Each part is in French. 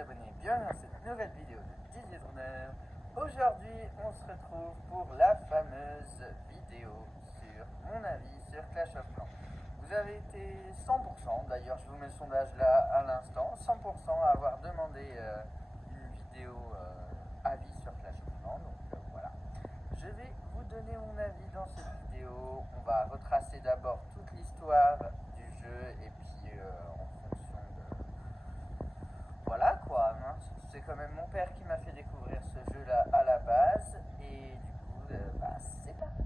abonnés, bienvenue dans cette nouvelle vidéo de Didier Tourneur. Aujourd'hui, on se retrouve pour la fameuse vidéo sur mon avis sur Clash of Clans. Vous avez été 100%, d'ailleurs je vous mets le sondage là à l'instant, 100% à avoir demandé une vidéo avis sur Clash of Clans, donc voilà. Je vais vous donner mon avis dans cette vidéo. On va retracer d'abord toute l'histoire du jeu et puis en fonction de... Voilà quoi, hein. C'est quand même mon père qui m'a fait découvrir ce jeu là à la base et du coup c'est parti.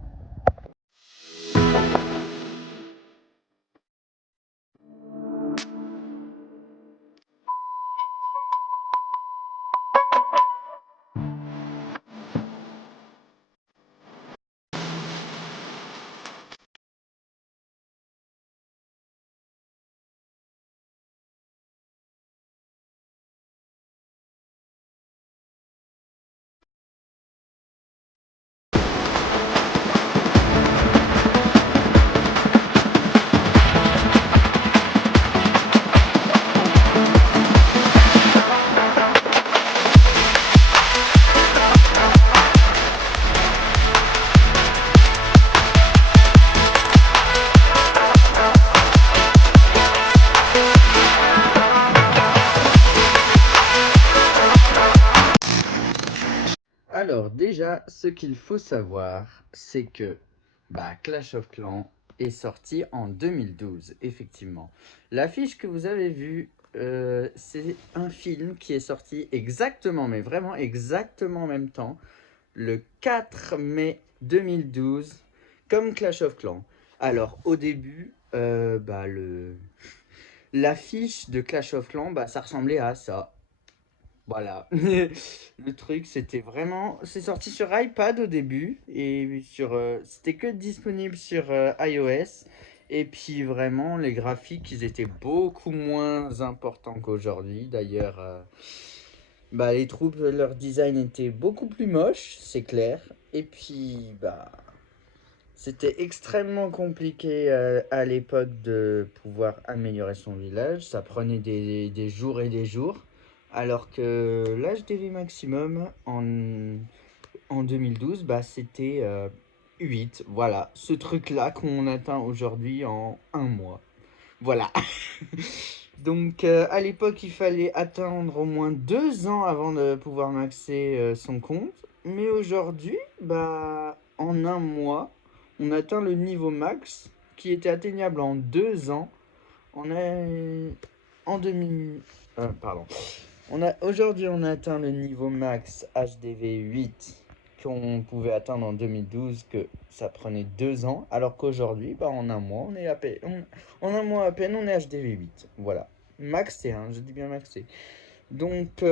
Alors déjà, ce qu'il faut savoir, c'est que Clash of Clans est sorti en 2012, effectivement. L'affiche que vous avez vue, c'est un film qui est sorti exactement, mais vraiment exactement en même temps, le 4 mai 2012, comme Clash of Clans. Alors au début, l'affiche de Clash of Clans, ça ressemblait à ça. Voilà. Le truc, c'était vraiment... C'est sorti sur iPad au début, et c'était que disponible sur iOS. Et puis vraiment, les graphiques, ils étaient beaucoup moins importants qu'aujourd'hui. D'ailleurs, les troupes, leur design était beaucoup plus moche, c'est clair. Et puis, c'était extrêmement compliqué à l'époque de pouvoir améliorer son village. Ça prenait des jours et des jours. Alors que l'HDV maximum en 2012, c'était 8. Voilà, ce truc-là qu'on atteint aujourd'hui en un mois. Voilà. Donc à l'époque, il fallait attendre au moins 2 ans avant de pouvoir maxer son compte. Mais aujourd'hui, en un mois, on atteint le niveau max qui était atteignable en 2 ans. On est en 2000... pardon. Aujourd'hui, on a atteint le niveau max HDV 8 qu'on pouvait atteindre en 2012, que ça prenait 2 ans, alors qu'aujourd'hui, en un mois, en un mois à peine, on est HDV 8. Voilà. Maxé, hein, je dis bien maxé. Donc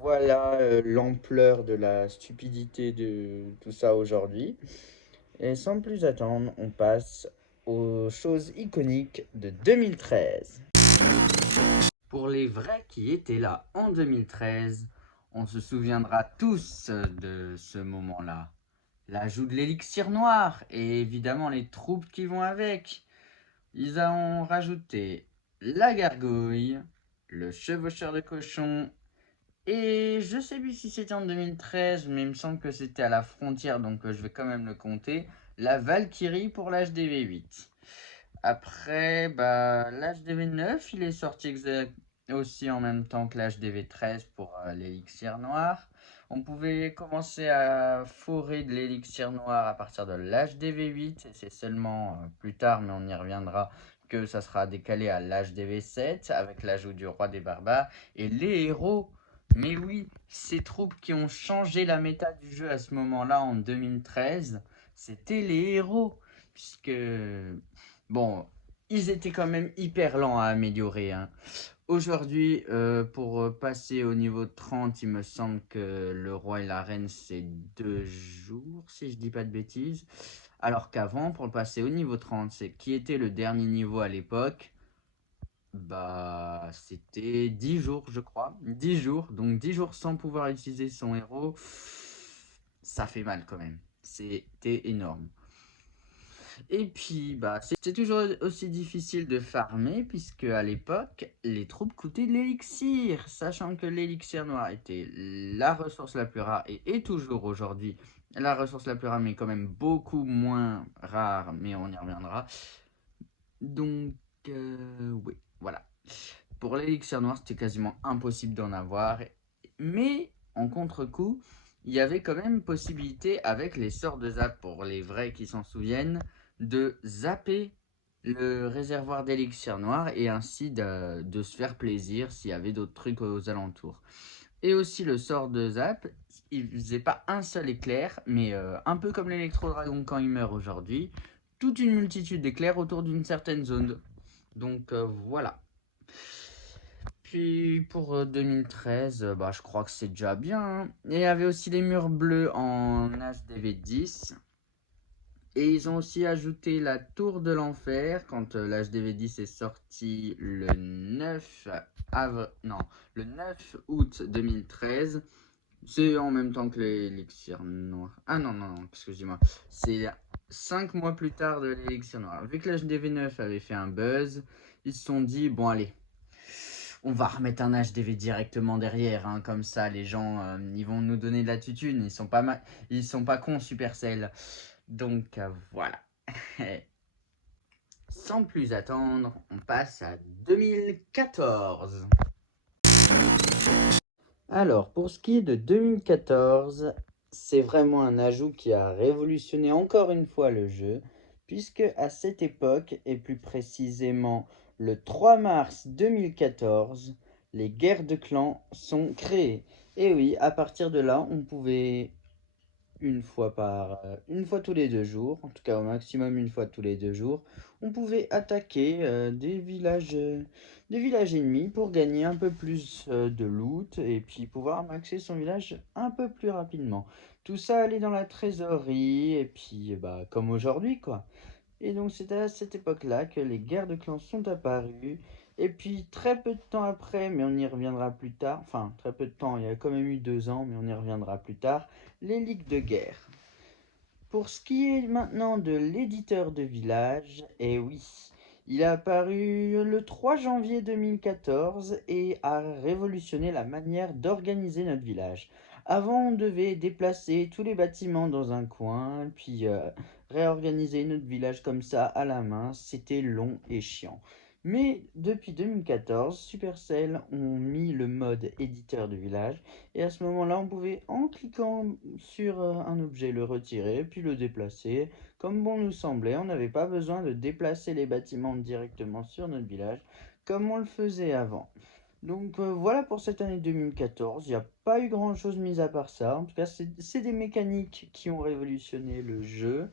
voilà l'ampleur de la stupidité de tout ça aujourd'hui. Et sans plus attendre, on passe aux choses iconiques de 2013. Pour les vrais qui étaient là en 2013, on se souviendra tous de ce moment-là. L'ajout de l'élixir noir et évidemment les troupes qui vont avec. Ils ont rajouté la gargouille, le chevaucheur de cochon et je sais plus si c'était en 2013, mais il me semble que c'était à la frontière, donc je vais quand même le compter. La Valkyrie pour l'HDV 8. Après, l'HDV 9, il est sorti aussi en même temps que l'HDV 13 pour l'élixir noir. On pouvait commencer à forer de l'élixir noir à partir de l'HDV 8, et c'est seulement plus tard, mais on y reviendra, que ça sera décalé à l'HDV 7 avec l'ajout du roi des barbares et les héros. Mais oui, ces troupes qui ont changé la méta du jeu à ce moment-là en 2013, c'était les héros, puisque bon, ils étaient quand même hyper lents à améliorer, hein. Aujourd'hui, pour passer au niveau 30, il me semble que le roi et la reine, c'est 2 jours, si je dis pas de bêtises. Alors qu'avant, pour passer au niveau 30, c'est qui était le dernier niveau à l'époque, c'était 10 jours, je crois. 10 jours, donc 10 jours sans pouvoir utiliser son héros, ça fait mal quand même. C'était énorme. Et puis, bah, c'est toujours aussi difficile de farmer, puisque à l'époque, les troupes coûtaient de l'élixir, sachant que l'élixir noir était la ressource la plus rare, et est toujours aujourd'hui la ressource la plus rare, mais quand même beaucoup moins rare, mais on y reviendra. Donc, oui, voilà. Pour l'élixir noir, c'était quasiment impossible d'en avoir, mais en contre-coup, il y avait quand même possibilité avec les sorts de zap, pour les vrais qui s'en souviennent, de zapper le réservoir d'élixir noir et ainsi de se faire plaisir s'il y avait d'autres trucs aux alentours. Et aussi le sort de zap, il faisait pas un seul éclair, mais un peu comme l'électro-dragon quand il meurt aujourd'hui, toute une multitude d'éclairs autour d'une certaine zone. Donc voilà. Puis pour 2013, bah, je crois que c'est déjà bien, hein. Et il y avait aussi les murs bleus en HDV10. Et ils ont aussi ajouté la tour de l'enfer quand l'HDV10 est sorti le 9 non, le 9 août 2013. C'est en même temps que l'élixir noir. Ah non, non, non, excusez-moi. C'est 5 mois plus tard de l'élixir noir. Vu que l'HDV9 avait fait un buzz, ils se sont dit, bon allez, on va remettre un HDV directement derrière, hein, comme ça les gens ils vont nous donner de la tutune, ils sont pas cons Supercell. Donc voilà. Sans plus attendre, on passe à 2014. Alors, pour ce qui est de 2014, c'est vraiment un ajout qui a révolutionné encore une fois le jeu, puisque à cette époque, et plus précisément le 3 mars 2014, les guerres de clans sont créées. Et oui, à partir de là, on pouvait une fois tous les 2 jours, en tout cas au maximum une fois tous les 2 jours, on pouvait attaquer des villages ennemis pour gagner un peu plus de loot et puis pouvoir maxer son village un peu plus rapidement. Tout ça allait dans la trésorerie et puis bah comme aujourd'hui quoi. Et donc c'est à cette époque-là que les guerres de clans sont apparues. Et puis très peu de temps après, mais on y reviendra plus tard, enfin très peu de temps, il y a quand même eu 2 ans, mais on y reviendra plus tard, les ligues de guerre. Pour ce qui est maintenant de l'éditeur de village, eh oui, il a apparu le 3 janvier 2014 et a révolutionné la manière d'organiser notre village. Avant, on devait déplacer tous les bâtiments dans un coin, puis réorganiser notre village comme ça à la main. C'était long et chiant. Mais depuis 2014, Supercell ont mis le mode éditeur de village et à ce moment-là, on pouvait, en cliquant sur un objet, le retirer, puis le déplacer, comme bon nous semblait. On n'avait pas besoin de déplacer les bâtiments directement sur notre village, comme on le faisait avant. Donc voilà pour cette année 2014. Il n'y a pas eu grand-chose mis à part ça. En tout cas, c'est des mécaniques qui ont révolutionné le jeu,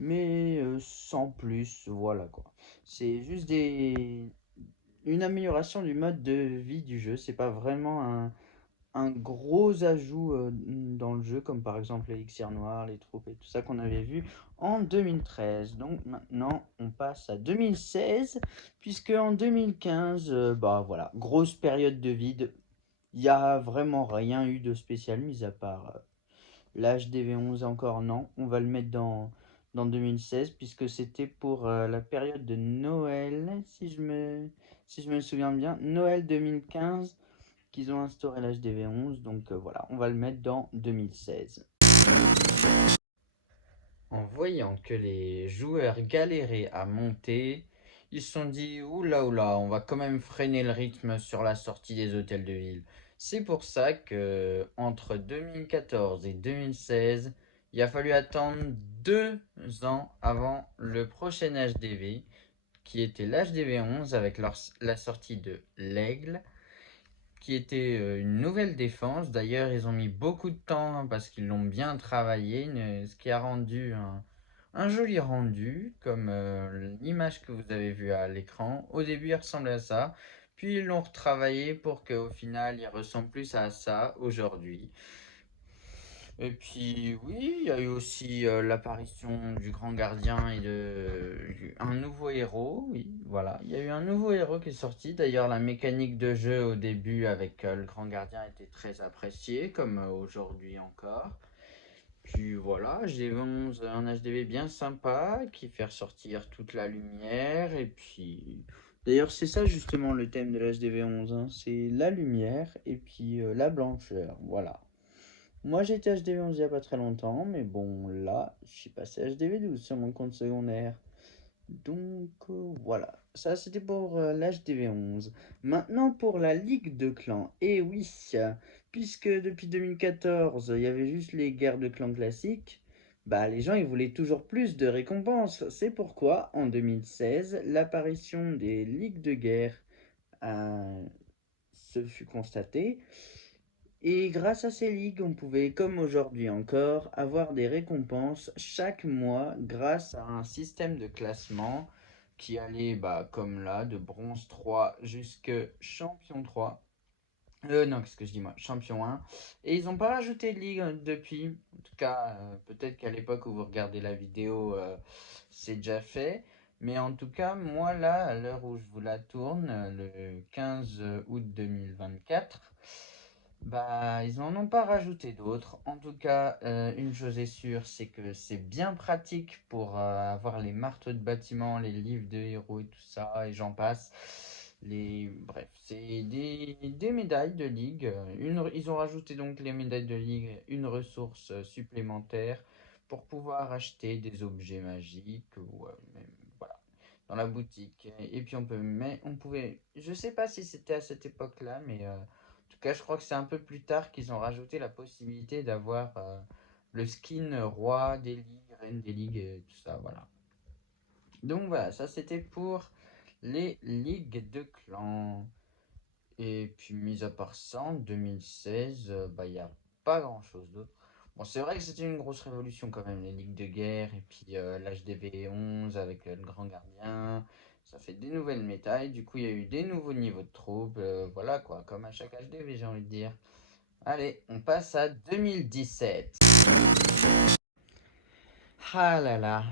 mais sans plus, voilà quoi. C'est juste une amélioration du mode de vie du jeu. C'est pas vraiment un gros ajout dans le jeu, comme par exemple l'élixir noir, les troupes et tout ça qu'on avait vu en 2013. Donc maintenant, on passe à 2016, puisque en 2015, bah voilà, grosse période de vide. Il n'y a vraiment rien eu de spécial, mis à part l'âge des V11 encore non. On va le mettre dans 2016, puisque c'était pour la période de Noël, si je me souviens bien, Noël 2015 qu'ils ont instauré l'HDV11, donc voilà, on va le mettre dans 2016. En voyant que les joueurs galéraient à monter, ils se sont dit oula, on va quand même freiner le rythme sur la sortie des hôtels de ville. C'est pour ça que entre 2014 et 2016, il a fallu attendre 2 ans avant le prochain HDV, qui était l'HDV11 avec la sortie de l'Aigle, qui était une nouvelle défense. D'ailleurs, ils ont mis beaucoup de temps hein, parce qu'ils l'ont bien travaillé, ce qui a rendu un joli rendu, comme l'image que vous avez vue à l'écran. Au début, il ressemblait à ça, puis ils l'ont retravaillé pour qu'au final, il ressemble plus à ça aujourd'hui. Et puis oui, il y a eu aussi l'apparition du grand gardien et un nouveau héros. Oui, voilà, il y a eu un nouveau héros qui est sorti. D'ailleurs, la mécanique de jeu au début avec le grand gardien était très appréciée, comme aujourd'hui encore. Puis voilà, HDV11, un HDV bien sympa qui fait ressortir toute la lumière. Et puis, d'ailleurs, c'est ça justement le thème de l'HDV11, hein, c'est la lumière et puis la blancheur. Voilà. Moi j'étais HDV11 il n'y a pas très longtemps, mais bon, là, je suis passé HDV12 sur mon compte secondaire. Donc voilà, ça c'était pour l'HDV11. Maintenant pour la Ligue de clans. Et oui, puisque depuis 2014 il y avait juste les guerres de clans classiques, bah les gens ils voulaient toujours plus de récompenses. C'est pourquoi en 2016 l'apparition des ligues de guerre se fut constatée. Et grâce à ces ligues, on pouvait, comme aujourd'hui encore, avoir des récompenses chaque mois grâce à un système de classement qui allait, bah, comme là, de bronze 3 jusque champion 3. Non, qu'est-ce que je dis moi? Champion 1. Et ils n'ont pas rajouté de ligue depuis. En tout cas, peut-être qu'à l'époque où vous regardez la vidéo, c'est déjà fait. Mais en tout cas, moi là, à l'heure où je vous la tourne, le 15 août 2024, bah, ils n'en ont pas rajouté d'autres. En tout cas, une chose est sûre, c'est que c'est bien pratique pour avoir les marteaux de bâtiment, les livres de héros et tout ça, et j'en passe. Bref, c'est des médailles de ligue. Ils ont rajouté donc les médailles de ligue, une ressource supplémentaire pour pouvoir acheter des objets magiques ou même, voilà, dans la boutique. Et puis on pouvait, je sais pas si c'était à cette époque-là, mais en tout cas, je crois que c'est un peu plus tard qu'ils ont rajouté la possibilité d'avoir le skin roi des ligues, reine des ligues et tout ça, voilà. Donc voilà, ça c'était pour les ligues de clans. Et puis, mis à part ça, en 2016, bah, il n'y a pas grand-chose d'autre. Bon, c'est vrai que c'était une grosse révolution quand même, les ligues de guerre, et puis l'HDV11 avec le grand gardien. Ça fait des nouvelles médailles, du coup, il y a eu des nouveaux niveaux de troupes, voilà quoi, comme à chaque HDV, j'ai envie de dire. Allez, on passe à 2017. Ah là là,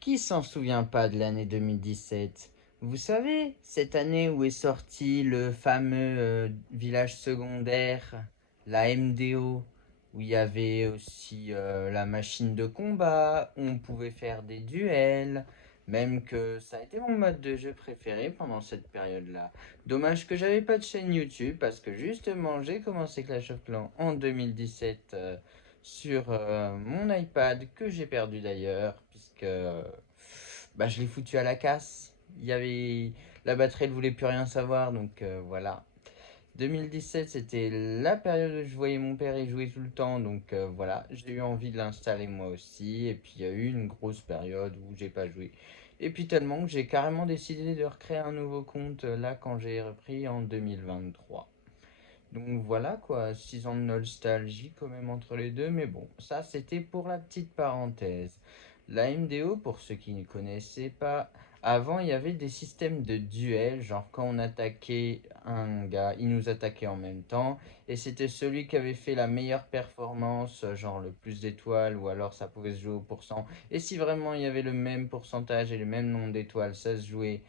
qui s'en souvient pas de l'année 2017? Vous savez, cette année où est sorti le fameux village secondaire, la MDO, où il y avait aussi la machine de combat, où on pouvait faire des duels, même que ça a été mon mode de jeu préféré pendant cette période-là. Dommage que j'avais pas de chaîne YouTube, parce que justement j'ai commencé Clash of Clans en 2017 sur mon iPad que j'ai perdu d'ailleurs, puisque bah, je l'ai foutu à la casse. Il y avait la batterie, elle voulait plus rien savoir, donc voilà. 2017, c'était la période où je voyais mon père y jouer tout le temps, donc voilà, j'ai eu envie de l'installer moi aussi. Et puis il y a eu une grosse période où j'ai pas joué. Et puis tellement que j'ai carrément décidé de recréer un nouveau compte là quand j'ai repris en 2023. Donc voilà quoi, 6 ans de nostalgie quand même entre les deux, mais bon, ça c'était pour la petite parenthèse. La MDO, pour ceux qui ne connaissaient pas, avant il y avait des systèmes de duels, genre quand on attaquait un gars, il nous attaquait en même temps, et c'était celui qui avait fait la meilleure performance, genre le plus d'étoiles, ou alors ça pouvait se jouer au pourcent. Et si vraiment il y avait le même pourcentage et le même nombre d'étoiles, ça se jouait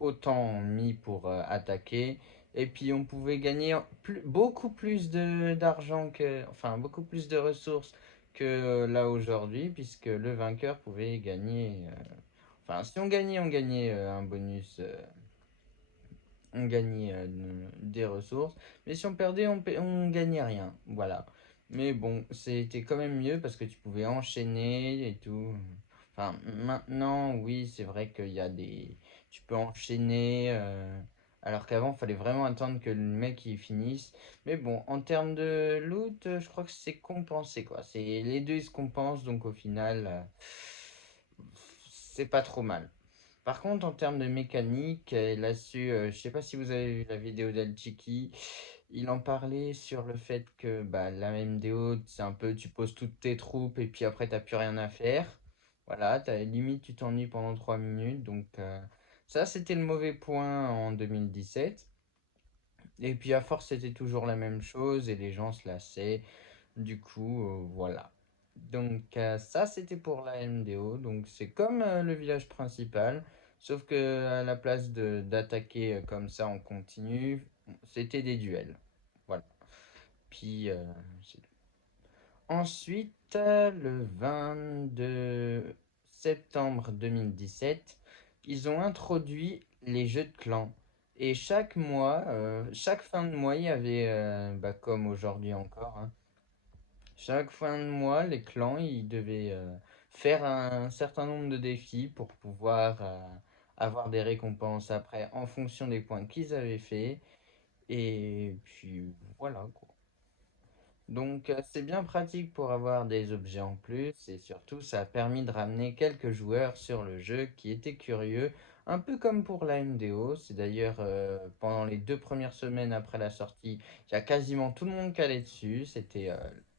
autant mis pour attaquer. Et puis on pouvait gagner beaucoup plus d'argent que, enfin beaucoup plus de ressources que là aujourd'hui, puisque le vainqueur pouvait gagner. Enfin, si on gagnait un bonus, on gagnait des ressources. Mais si on perdait, on gagnait rien. Voilà. Mais bon, c'était quand même mieux parce que tu pouvais enchaîner et tout. Enfin, maintenant, oui, c'est vrai qu'il y a des. Tu peux enchaîner. Alors qu'avant, il fallait vraiment attendre que le mec il finisse. Mais bon, en termes de loot, je crois que c'est compensé, quoi. Les deux, ils se compensent. Donc au final, c'est pas trop mal. Par contre, en termes de mécanique, là-dessus, je sais pas si vous avez vu la vidéo d'Alchiki, il en parlait sur le fait que bah, la MDO, c'est un peu, tu poses toutes tes troupes et puis après, t'as plus rien à faire. Voilà, limite, tu t'ennuies pendant 3 minutes. Donc, ça, c'était le mauvais point en 2017. Et puis, à force, c'était toujours la même chose et les gens se lassaient. Du coup, voilà. Donc ça, c'était pour la MDO. Donc c'est comme le village principal, sauf que à la place de d'attaquer comme ça en continu, c'était des duels. Voilà. Puis Ensuite, le 22 septembre 2017, ils ont introduit les jeux de clans. Et chaque mois, chaque fin de mois, il y avait, bah, comme aujourd'hui encore, hein, chaque fin de mois, les clans, ils devaient faire un certain nombre de défis pour pouvoir avoir des récompenses après en fonction des points qu'ils avaient fait. Et puis voilà quoi. Donc c'est bien pratique pour avoir des objets en plus et surtout ça a permis de ramener quelques joueurs sur le jeu qui étaient curieux, un peu comme pour la MDO. C'est d'ailleurs pendant les 2 premières semaines après la sortie, il y a quasiment tout le monde qui allait dessus. C'était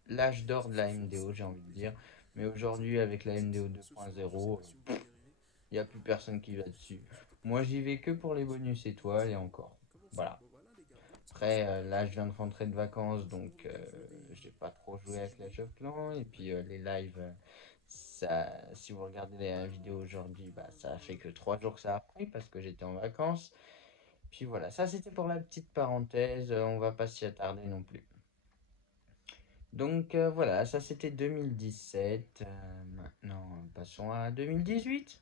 l'âge d'or de la MDO, j'ai envie de dire. Mais aujourd'hui avec la MDO 2.0, il n'y a plus personne qui va dessus. Moi j'y vais que pour les bonus étoiles et encore. Voilà. Après, là, je viens de rentrer de vacances, donc j'ai pas trop joué à Clash of Clans. Et puis les lives, ça, si vous regardez la vidéo aujourd'hui, bah, ça a fait que 3 jours que ça a pris parce que j'étais en vacances. Puis voilà, ça c'était pour la petite parenthèse, on va pas s'y attarder non plus. Donc voilà, ça c'était 2017. Maintenant, passons à 2018.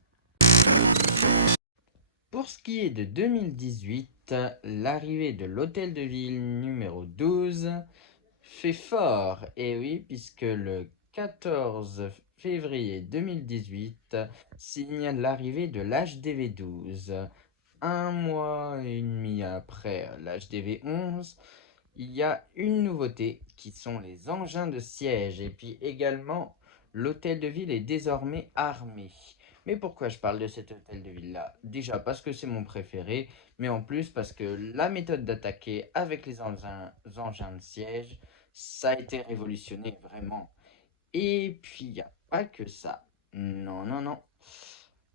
Pour ce qui est de 2018, l'arrivée de l'hôtel de ville numéro 12 fait fort, et oui, puisque le 14 février 2018 signe l'arrivée de l'HDV 12. Un mois et demi après l'HDV 11, il y a une nouveauté qui sont les engins de siège et puis également l'hôtel de ville est désormais armé. Mais pourquoi je parle de cet hôtel de ville là? Déjà parce que c'est mon préféré, mais en plus parce que la méthode d'attaquer avec les engins de siège, ça a été révolutionné vraiment. Et puis il n'y a pas que ça. Non, non, non.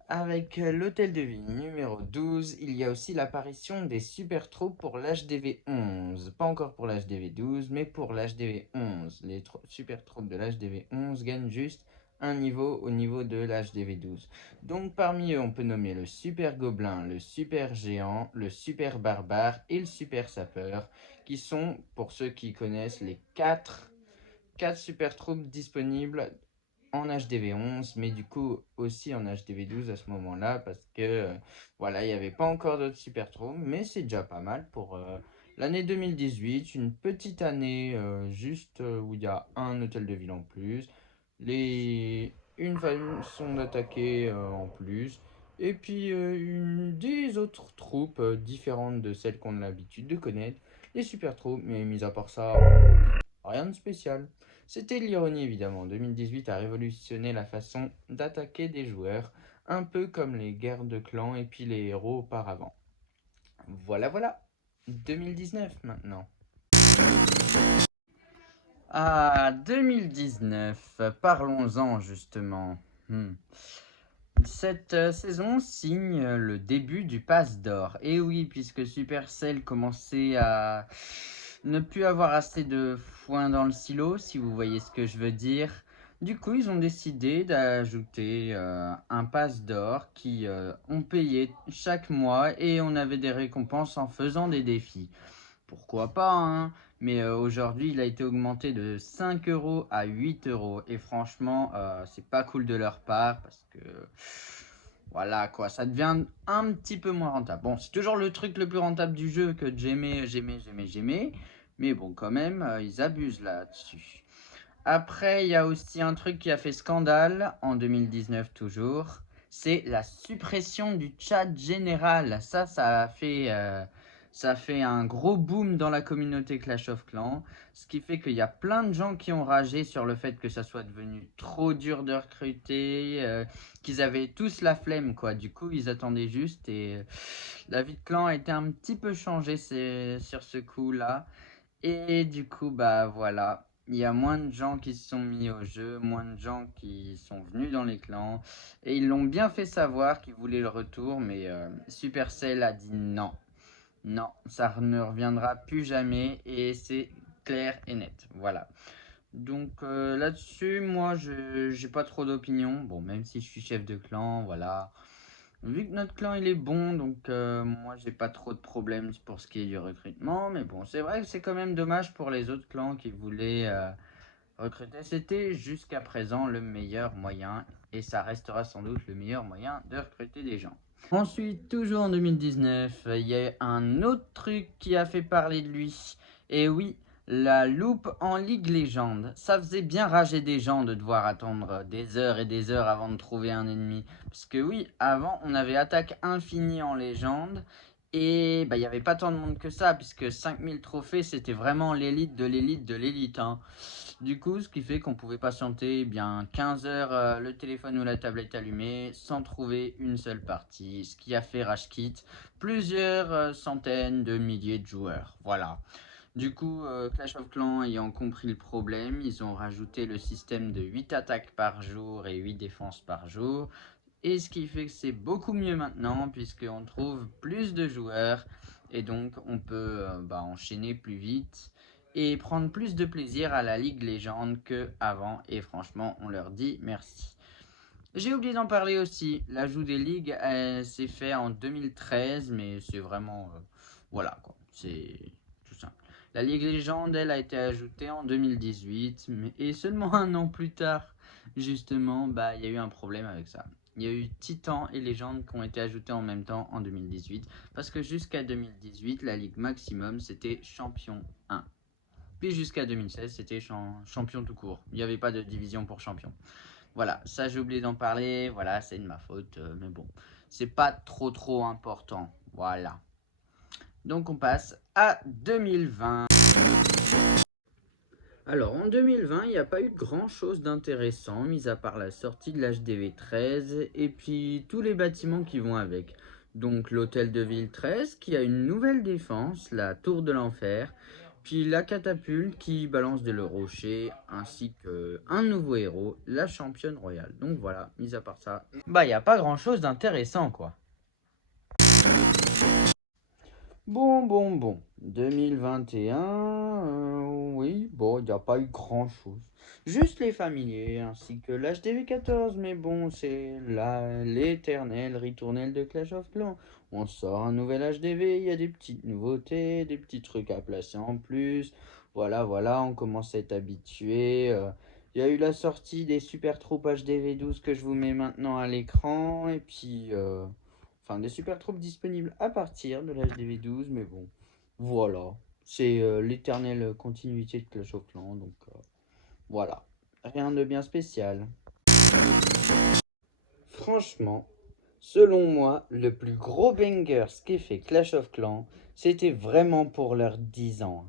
Avec l'hôtel de ville numéro 12, il y a aussi l'apparition des super troupes pour l'HDV 11. Pas encore pour l'HDV 12, mais pour l'HDV 11. Les super troupes de l'HDV 11 gagnent juste un niveau au niveau de l'HDV 12. Donc parmi eux, on peut nommer le super gobelin, le super géant, le super barbare et le super sapeur, qui sont, pour ceux qui connaissent, les 4 super troupes disponibles en HDV 11, mais du coup aussi en HDV 12 à ce moment-là, parce que voilà, il n'y avait pas encore d'autres super troupes, mais c'est déjà pas mal pour l'année 2018, une petite année juste où il y a un hôtel de ville en plus, une façon d'attaquer en plus, et puis des autres troupes différentes de celles qu'on a l'habitude de connaître, les super troupes, mais mis à part ça, rien de spécial. C'était de l'ironie évidemment. 2018 a révolutionné la façon d'attaquer des joueurs, un peu comme les guerres de clans et puis les héros auparavant. Voilà, voilà. 2019 maintenant. Ah, 2019, parlons-en justement. Cette saison signe le début du Pass d'Or. Et oui, puisque Supercell commençait à ne plus avoir assez de foin dans le silo, si vous voyez ce que je veux dire. Du coup, ils ont décidé d'ajouter un Pass d'Or qui on payait chaque mois et on avait des récompenses en faisant des défis. Pourquoi pas, hein? Mais aujourd'hui, il a été augmenté de 5 euros à 8 euros. Et franchement, c'est pas cool de leur part parce que voilà quoi, ça devient un petit peu moins rentable. Bon, c'est toujours le truc le plus rentable du jeu que j'aimais. Mais bon, quand même, ils abusent là-dessus. Après, il y a aussi un truc qui a fait scandale en 2019 toujours. C'est la suppression du chat général. Ça a fait un gros boom dans la communauté Clash of Clans. Ce qui fait qu'il y a plein de gens qui ont ragé sur le fait que ça soit devenu trop dur de recruter, qu'ils avaient tous la flemme, quoi. Du coup, ils attendaient juste et la vie de clan a été un petit peu changée sur ce coup-là. Et du coup, bah voilà, il y a moins de gens qui se sont mis au jeu, moins de gens qui sont venus dans les clans. Et ils l'ont bien fait savoir qu'ils voulaient le retour, mais Supercell a dit non. Non, ça ne reviendra plus jamais et c'est clair et net. Voilà. Donc là-dessus, moi, je j'ai pas trop d'opinion. Bon, même si je suis chef de clan, voilà. Vu que notre clan il est bon, donc moi j'ai pas trop de problèmes pour ce qui est du recrutement. Mais bon, c'est vrai que c'est quand même dommage pour les autres clans qui voulaient Recruter, c'était jusqu'à présent le meilleur moyen, et ça restera sans doute le meilleur moyen de recruter des gens. Ensuite, toujours en 2019, il y a un autre truc qui a fait parler de lui. Et oui, la loupe en Ligue Légende. Ça faisait bien rager des gens de devoir attendre des heures et des heures avant de trouver un ennemi. Parce que oui, avant, on avait attaque infinie en légende. Et bah, il n'y avait pas tant de monde que ça, puisque 5000 trophées, c'était vraiment l'élite de l'élite de l'élite, hein. Du coup, ce qui fait qu'on pouvait patienter bien 15 heures le téléphone ou la tablette allumée sans trouver une seule partie, ce qui a fait rage quit plusieurs centaines de milliers de joueurs. Voilà. Du coup, Clash of Clans ayant compris le problème, ils ont rajouté le système de 8 attaques par jour et 8 défenses par jour. Et ce qui fait que c'est beaucoup mieux maintenant puisqu'on trouve plus de joueurs et donc on peut enchaîner plus vite et prendre plus de plaisir à la Ligue Légende qu'avant. Et franchement, on leur dit merci. J'ai oublié d'en parler aussi. L'ajout des ligues s'est fait en 2013, mais c'est vraiment... voilà quoi, c'est tout simple. La Ligue Légende, elle, a été ajoutée en 2018, et seulement un an plus tard, justement, il y a eu un problème avec ça. Il y a eu Titan et Légende qui ont été ajoutés en même temps en 2018, parce que jusqu'à 2018, la Ligue Maximum, c'était Champion 1. Puis jusqu'à 2016, c'était champion tout court. Il n'y avait pas de division pour champion. Voilà, ça j'ai oublié d'en parler. Voilà, c'est de ma faute. Mais bon, c'est pas trop important. Voilà. Donc on passe à 2020. Alors en 2020, il n'y a pas eu grand chose d'intéressant, mis à part la sortie de l'HDV 13 et puis tous les bâtiments qui vont avec. Donc l'hôtel de ville 13 qui a une nouvelle défense, la tour de l'enfer, puis la catapulte qui balance de le rocher, ainsi qu'un nouveau héros, la championne royale. Donc voilà, mis à part ça, il n'y a pas grand chose d'intéressant quoi. Bon. 2021, oui, bon, il n'y a pas eu grand-chose. Juste les familiers, ainsi que l'HDV 14, mais bon, c'est l'éternel ritournelle de Clash of Clans. On sort un nouvel HDV, il y a des petites nouveautés, des petits trucs à placer en plus. Voilà, on commence à être habitué. Il y a eu la sortie des super troupes HDV 12 que je vous mets maintenant à l'écran, et puis... enfin, des super troupes disponibles à partir de l'HDV 12, mais bon, voilà. C'est l'éternelle continuité de Clash of Clans, donc voilà. Rien de bien spécial. Franchement, selon moi, le plus gros banger ce qu'ait fait Clash of Clans, c'était vraiment pour leurs 10 ans.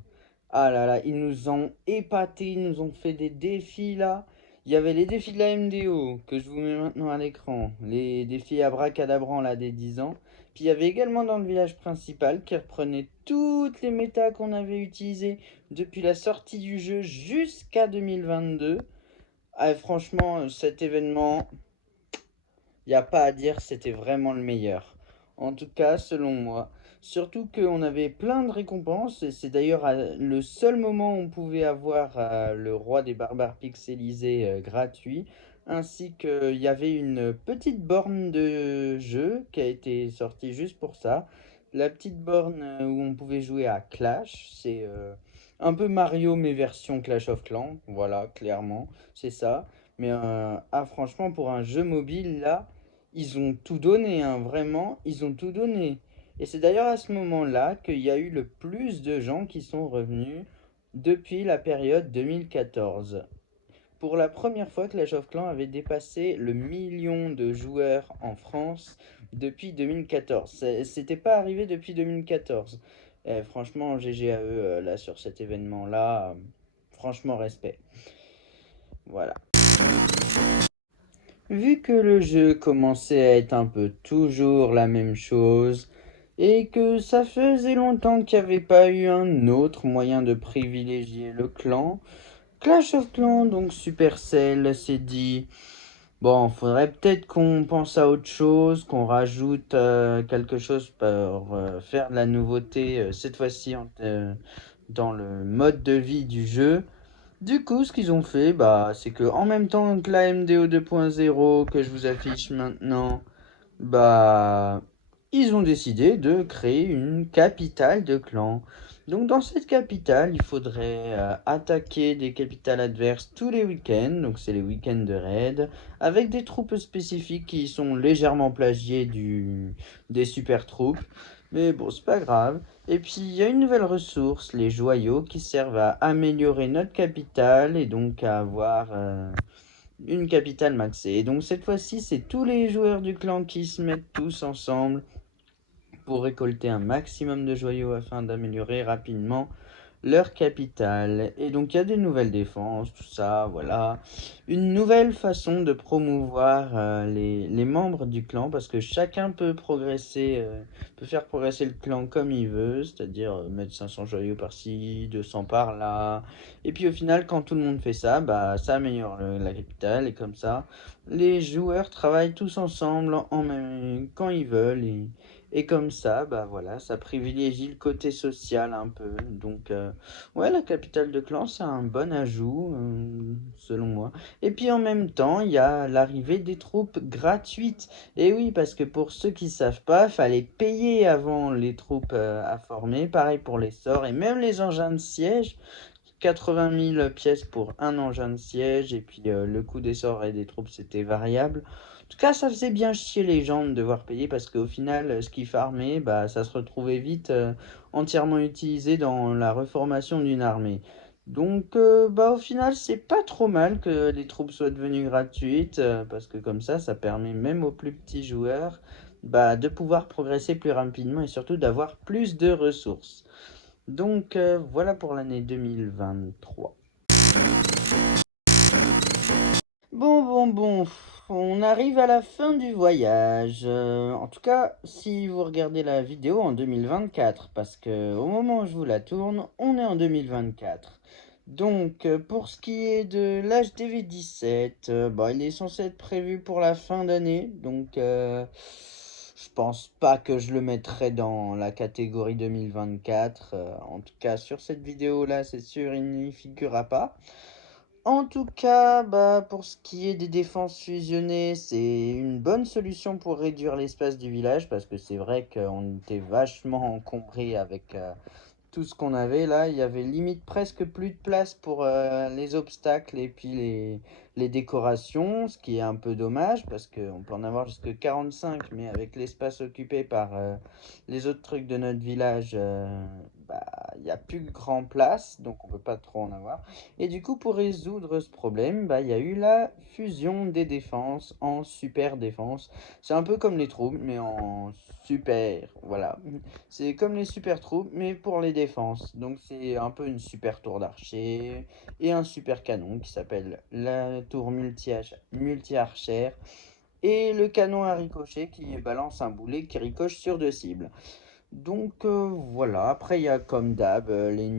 Ah là là, ils nous ont épatés, ils nous ont fait des défis là. Il y avait les défis de la MDO que je vous mets maintenant à l'écran, les défis abracadabrants là des 10 ans. Puis il y avait également dans le village principal qui reprenait toutes les méta qu'on avait utilisées depuis la sortie du jeu jusqu'à 2022. Ah, franchement, cet événement, il n'y a pas à dire, c'était vraiment le meilleur. En tout cas, selon moi. Surtout qu'on avait plein de récompenses, et c'est d'ailleurs le seul moment où on pouvait avoir le roi des barbares pixelisés gratuit, ainsi qu'il y avait une petite borne de jeu qui a été sortie juste pour ça. La petite borne où on pouvait jouer à Clash, c'est un peu Mario mais version Clash of Clans, voilà, clairement, c'est ça. Mais franchement, pour un jeu mobile, là, ils ont tout donné, hein, vraiment, ils ont tout donné. Et c'est d'ailleurs à ce moment-là qu'il y a eu le plus de gens qui sont revenus depuis la période 2014. Pour la première fois, Clash of Clans avait dépassé le million de joueurs en France depuis 2014. C'était pas arrivé depuis 2014. Franchement, GG à eux, là, sur cet événement-là, franchement, respect. Voilà. Vu que le jeu commençait à être un peu toujours la même chose, et que ça faisait longtemps qu'il n'y avait pas eu un autre moyen de privilégier le clan, Clash of Clans, donc Supercell, s'est dit, bon, faudrait peut-être qu'on pense à autre chose, qu'on rajoute quelque chose pour faire de la nouveauté, cette fois-ci dans le mode de vie du jeu. Du coup, ce qu'ils ont fait, c'est que en même temps que la MDO 2.0 que je vous affiche maintenant, ils ont décidé de créer une capitale de clan. Donc dans cette capitale, il faudrait attaquer des capitales adverses tous les week-ends, donc c'est les week-ends de raid, avec des troupes spécifiques qui sont légèrement plagiées des super troupes. Mais bon, c'est pas grave. Et puis il y a une nouvelle ressource, les joyaux, qui servent à améliorer notre capitale et donc à avoir une capitale maxée. Et donc cette fois-ci, c'est tous les joueurs du clan qui se mettent tous ensemble pour récolter un maximum de joyaux afin d'améliorer rapidement leur capitale. Et donc il y a des nouvelles défenses, tout ça, voilà. Une nouvelle façon de promouvoir les membres du clan, parce que chacun peut progresser, peut faire progresser le clan comme il veut, c'est-à-dire mettre 500 joyaux par-ci, 200 par-là. Et puis au final, quand tout le monde fait ça, bah ça améliore la capitale, et comme ça, les joueurs travaillent tous ensemble quand ils veulent. Et comme ça, bah voilà, ça privilégie le côté social un peu. Donc, ouais, la capitale de clan, c'est un bon ajout, selon moi. Et puis en même temps, il y a l'arrivée des troupes gratuites. Et oui, parce que pour ceux qui savent pas, fallait payer avant les troupes à former. Pareil pour les sorts et même les engins de siège. 80 000 pièces pour un engin de siège. Et puis le coût des sorts et des troupes, c'était variable. En tout cas, ça faisait bien chier les gens de devoir payer parce qu'au final, ce qu'ils farmaient, bah, ça se retrouvait vite entièrement utilisé dans la reformation d'une armée. Donc, bah, au final, c'est pas trop mal que les troupes soient devenues gratuites parce que comme ça permet même aux plus petits joueurs bah, de pouvoir progresser plus rapidement et surtout d'avoir plus de ressources. Donc, voilà pour l'année 2023. Bon, on arrive à la fin du voyage. En tout cas, si vous regardez la vidéo en 2024, parce que au moment où je vous la tourne, on est en 2024. Donc, pour ce qui est de l'HDV17, bah, il est censé être prévu pour la fin d'année. Donc, je pense pas que je le mettrai dans la catégorie 2024. En tout cas, sur cette vidéo-là, c'est sûr, il n'y figurera pas. En tout cas, bah, pour ce qui est des défenses fusionnées, c'est une bonne solution pour réduire l'espace du village parce que c'est vrai qu'on était vachement encombré avec tout ce qu'on avait là. Il y avait limite presque plus de place pour les obstacles et puis les décorations, ce qui est un peu dommage parce qu'on peut en avoir jusque 45, mais avec l'espace occupé par les autres trucs de notre village, bah, il n'y a plus grand place, donc on peut pas trop en avoir. Et du coup, pour résoudre ce problème, bah, il y a eu la fusion des défenses en super défense. C'est un peu comme les troupes, mais en super, voilà. C'est comme les super troupes, mais pour les défenses. Donc c'est un peu une super tour d'archer et un super canon qui s'appelle la tour multi-archère et le canon à ricochet qui balance un boulet qui ricoche sur deux cibles. Donc voilà, après il y a comme d'hab les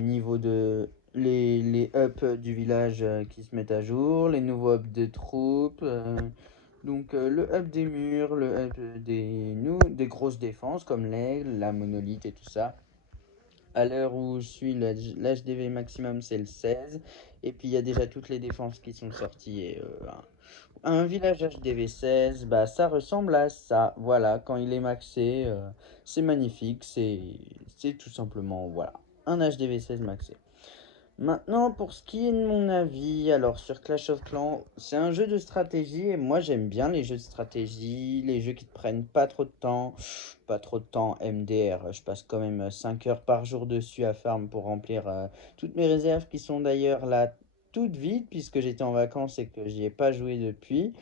ups du village qui se mettent à jour, les nouveaux ups de troupes, donc le up des murs, le up des grosses défenses comme l'aigle, la monolithe et tout ça. À l'heure où je suis, l'HDV maximum c'est le 16. Et puis il y a déjà toutes les défenses qui sont sorties. Et, un village HDV 16, bah, ça ressemble à ça. Voilà, quand il est maxé, c'est magnifique. C'est tout simplement, voilà, un HDV 16 maxé. Maintenant, pour ce qui est de mon avis, alors sur Clash of Clans, c'est un jeu de stratégie et moi j'aime bien les jeux de stratégie, les jeux qui te prennent pas trop de temps, MDR, je passe quand même 5 heures par jour dessus à farm pour remplir toutes mes réserves qui sont d'ailleurs là toutes vides puisque j'étais en vacances et que j'y ai pas joué depuis.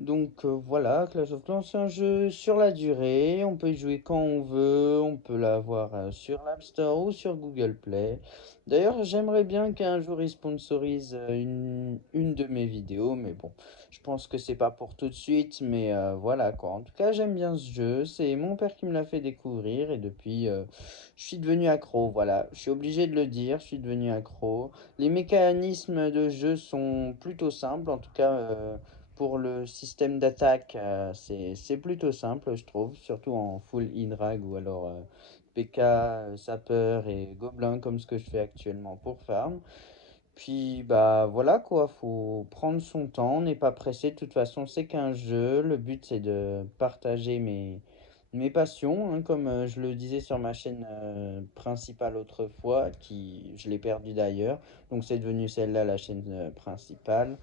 Donc voilà, Clash of Clans, c'est un jeu sur la durée, on peut y jouer quand on veut, on peut l'avoir sur l'App Store ou sur Google Play. D'ailleurs, j'aimerais bien qu'un jour il sponsorise une de mes vidéos, mais bon, je pense que c'est pas pour tout de suite, mais voilà quoi. En tout cas, j'aime bien ce jeu, c'est mon père qui me l'a fait découvrir et depuis, je suis devenu accro, voilà. Je suis obligé de le dire, je suis devenu accro. Les mécanismes de jeu sont plutôt simples, en tout cas. Pour le système d'attaque, c'est plutôt simple, je trouve, surtout en full in-rag ou alors PK, sapeur et gobelin comme ce que je fais actuellement pour farm. Puis bah voilà quoi, faut prendre son temps, on n'est pas pressé, de toute façon c'est qu'un jeu, le but c'est de partager mes passions, hein, comme je le disais sur ma chaîne principale autrefois, qui je l'ai perdue d'ailleurs, donc c'est devenu celle-là la chaîne principale.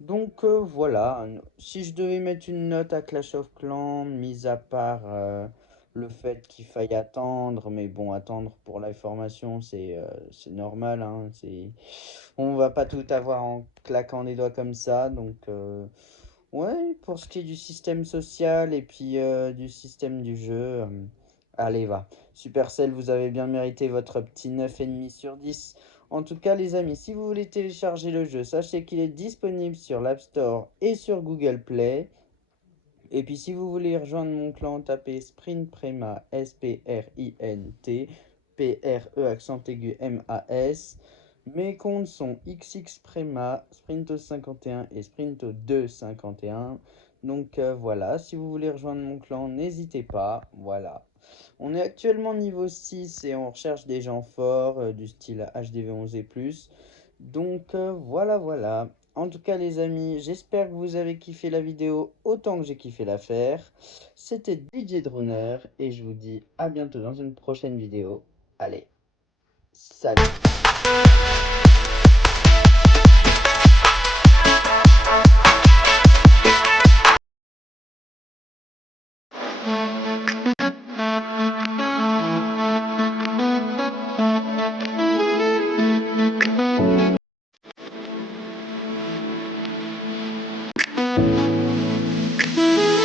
Donc voilà, si je devais mettre une note à Clash of Clans, mis à part le fait qu'il faille attendre, mais bon, attendre pour la formation, c'est normal, hein, on va pas tout avoir en claquant des doigts comme ça, donc ouais, pour ce qui est du système social et puis du système du jeu, allez va. Supercell, vous avez bien mérité votre petit 9,5 sur 10. En tout cas, les amis, si vous voulez télécharger le jeu, sachez qu'il est disponible sur l'App Store et sur Google Play. Et puis, si vous voulez rejoindre mon clan, tapez Sprint Prema, S-P-R-I-N-T, P-R-E accent aigu M-A-S. Mes comptes sont XX Prema, Sprinto51 et Sprinto251. Donc voilà, si vous voulez rejoindre mon clan, n'hésitez pas. Voilà. On est actuellement niveau 6 et on recherche des gens forts du style HDV11 et plus. Donc voilà, voilà. En tout cas les amis, j'espère que vous avez kiffé la vidéo autant que j'ai kiffé la faire. C'était DJ Droner et je vous dis à bientôt dans une prochaine vidéo. Allez, salut!